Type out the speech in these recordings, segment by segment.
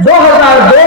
2002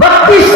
32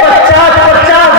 50-50